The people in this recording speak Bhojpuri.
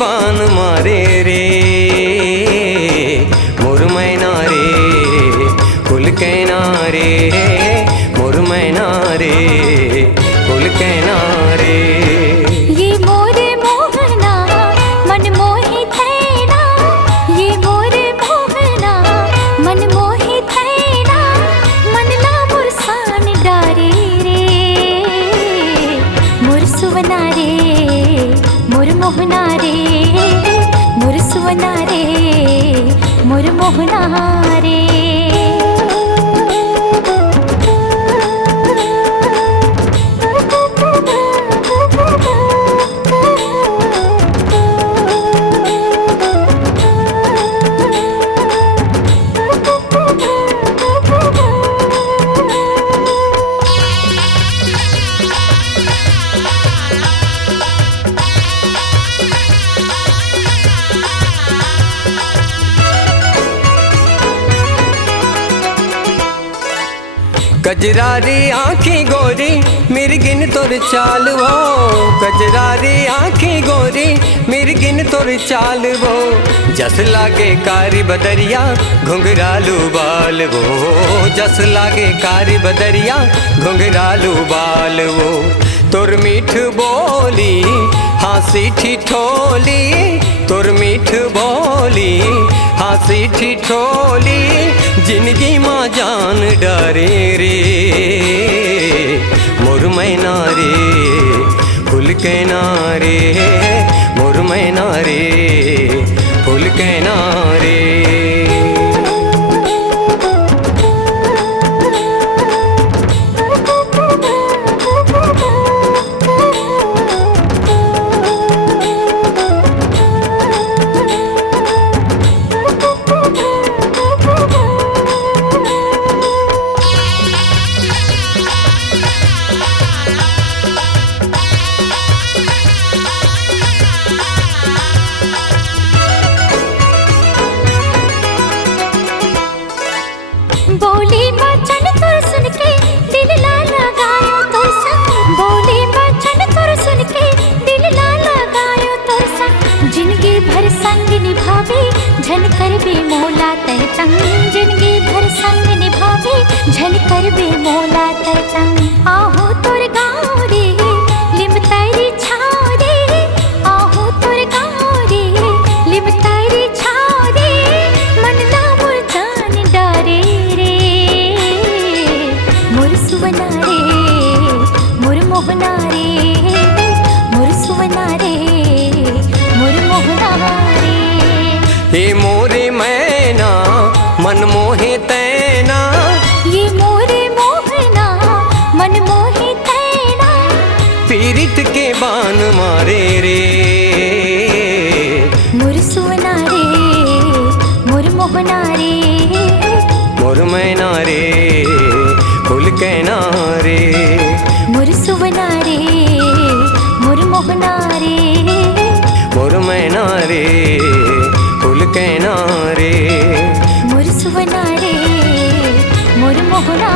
बान मारे रे मोर मैना रे कुल कहना रे मोर मैना रे कुल कहना रे। ये मोरे मोहना मन मोहि थैना, ये मोरे मोहना मन मोहि थैना, मन ला मोर सान डारे रे मोर सुवना रे मोर मोहना रे मोर सुवना रे मोर मोहना रे। कजरारी आँखी गोरी मिर्गिन तोर चाल वो, कजरारी आँखी गोरी मिर्गिन तोर चाल वो, जस लागे कारी बदरिया घुंघरालू बाल वो, जस लागे कारी बदरिया घुंघरालू बाल वो। तोर मीठ बोली हाँसी ठिठोली, तोर मीठ बोली हाँसी ठिठोली, जिंदगी माँ जान डारे रे मोर मैना रे फूल कहना रे मोर मैना रे फूल कहना रे। बोली बचन तुर सुन के दिल ला लगायो तुर संग, बोली बचन तुर सुन के दिल ला लगायो तुर संग, जिंदगी भर संग निभावे झन कर बे मोला तय चंग, जिंदगी भर संग निभावे झन कर बे मोला तय चंग। आहो तुर गाँव रे लिम तारी छाव रे, आहो तुर गाँव रे लिम तारी छाव रे, मन ला मोर जान डारे मोर सुवना रे मोर मोहना रे मोर सुवना रे मोर मोहना रे। हे मोरे मैना मन मोहे तैना, ये मोरे मोहना मन मोहि तैना, पीरित के बान मारे रे मोर सुवना रे मोर मोहना रे मोर मैना रे फूल कहना रे मोर सुवना रे मोर मोहना रे मोर मैना रे फूल कहना रे मोर सुवना रे मोर मोहना।